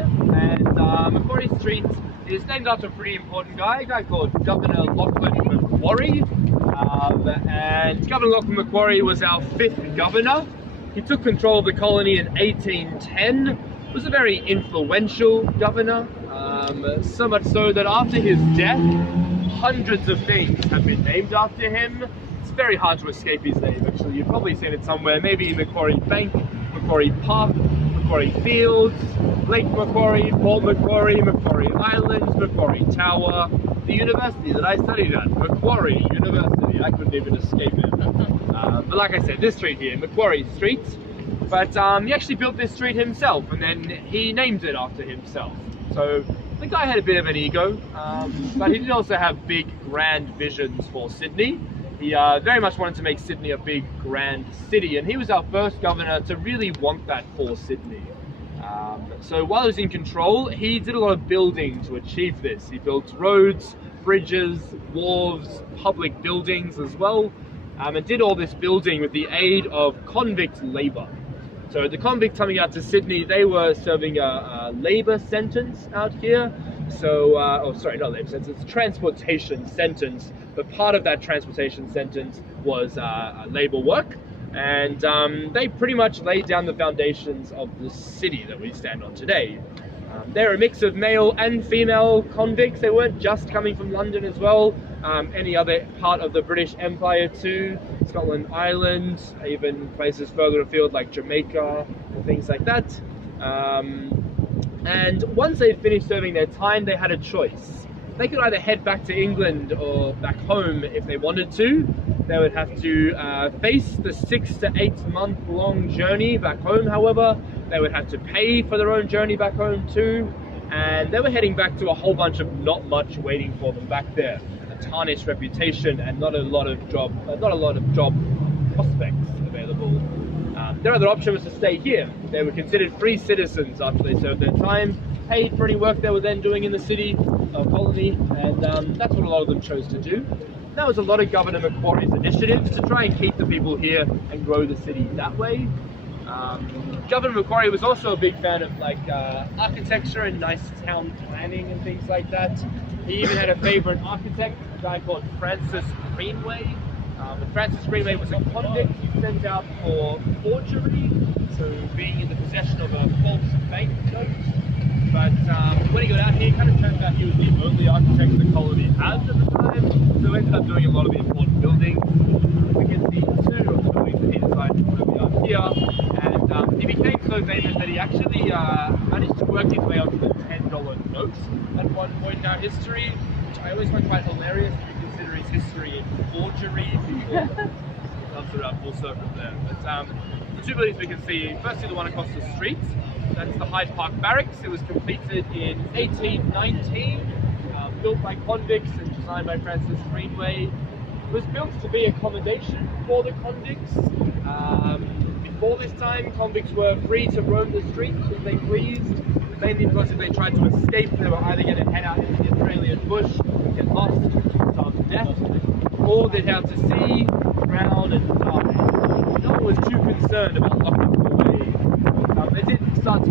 here, and Macquarie Street is named after a pretty important guy, a guy called Governor Lachlan Macquarie. And Governor Lachlan Macquarie was our 5th governor. He took control of the colony in 1810. Was a very influential governor, so much so that after his death, hundreds of things have been named after him. It's very hard to escape his name, actually. You've probably seen it somewhere, maybe Macquarie Bank, Macquarie Park, Macquarie Fields, Lake Macquarie, Port Macquarie, Macquarie Islands, Macquarie Tower, the university that I studied at, Macquarie University. I couldn't even escape it. But like I said, this street here, Macquarie Street. But he actually built this street himself, and then he named it after himself. So the guy had a bit of an ego, but he did also have big, grand visions for Sydney. He very much wanted to make Sydney a big, grand city, and he was our first governor to really want that for Sydney. So while he was in control, he did a lot of building to achieve this. He built roads, bridges, wharves, public buildings as well, and did all this building with the aid of convict labour. So the convicts coming out to Sydney, they were serving a labour sentence out here. So, oh sorry, not labour sentence, transportation sentence. But part of that transportation sentence was labour work. And they pretty much laid down the foundations of the city that we stand on today. They're a mix of male and female convicts. They weren't just coming from London as well. Any other part of the British Empire too. Scotland Island, even places further afield like Jamaica and things like that. And once they'd finished serving their time, they had a choice. They could either head back to England or back home if they wanted to. They would have to face the 6 to 8 month long journey back home. However, they would have to pay for their own journey back home too. And they were heading back to a whole bunch of not much waiting for them back there. A tarnished reputation and not a lot of job prospects available. Their other option was to stay here. They were considered free citizens after they served their time, paid for any work they were then doing in the city or colony, and that's what a lot of them chose to do. That was a lot of Governor Macquarie's initiatives to try and keep the people here and grow the city that way. Governor Macquarie was also a big fan of architecture and nice town planning and things like that. He even had a favourite architect, a guy called Francis Greenway. Francis Greenway was a convict sent out for forgery, so being in the possession of a false banknote. But when he got out here, it kind of turned out he was the only architect the colony had at the time, so he ended up doing a lot of the important buildings. We can see 2 of the buildings that he decided to put out here, and he became so famous that he actually managed to work his way onto the $10 note at one point in our history, which I always find quite hilarious if you consider his history in forgery. Comes around full circle there. But the 2 buildings we can see, firstly the one across the street, that's the Hyde Park Barracks. It was completed in 1819, built by convicts and designed by Francis Greenway. It was built to be accommodation for the convicts. Before this time, convicts were free to roam the streets as they pleased, mainly because if they tried to escape, they were either going to head out into the Australian bush, get lost, starve to death, or they'd have to sea, drown, and die. No one was too concerned about locking them away. They did start to